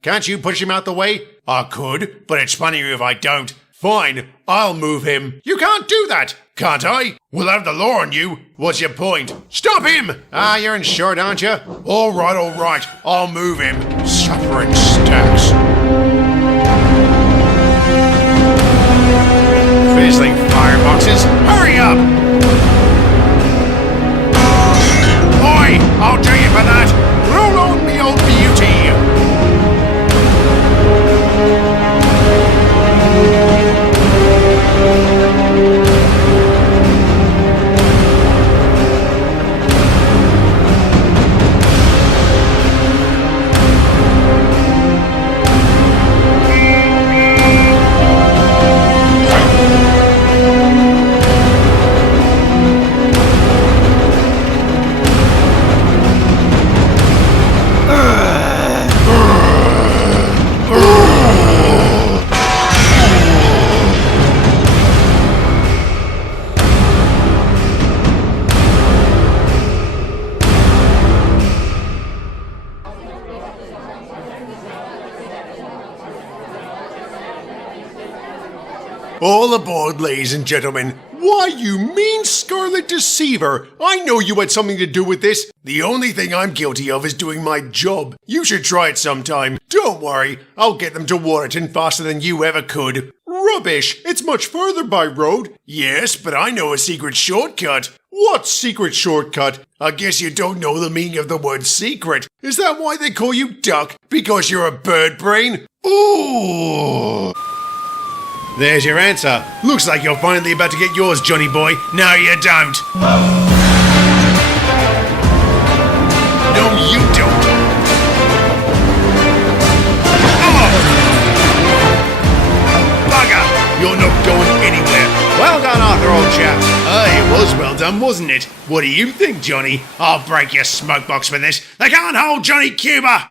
Can't you push him out the way? I could, but it's funnier if I don't. Fine, I'll move him. You can't do that, can't I? We'll have the law on you. What's your point? Stop him! You're insured, aren't you? All right. I'll move him. Suffering stacks. Fizzling fireboxes, hurry up! Oi, I'll do you for that. Roll on, me old beauty. All aboard, ladies and gentlemen. Why, you mean Scarlet Deceiver! I know you had something to do with this. The only thing I'm guilty of is doing my job. You should try it sometime. Don't worry, I'll get them to Waterton faster than you ever could. Rubbish! It's much further by road. Yes, but I know a secret shortcut. What secret shortcut? I guess you don't know the meaning of the word secret. Is that why they call you Duck? Because you're a bird brain? Ooh! There's your answer. Looks like you're finally about to get yours, Johnny boy. No, you don't. No, you don't. Oh! Bugger! You're not going anywhere. Well done, Arthur, old chap. It was well done, wasn't it? What do you think, Johnny? I'll break your smoke box for this. They can't hold Johnny Cuba!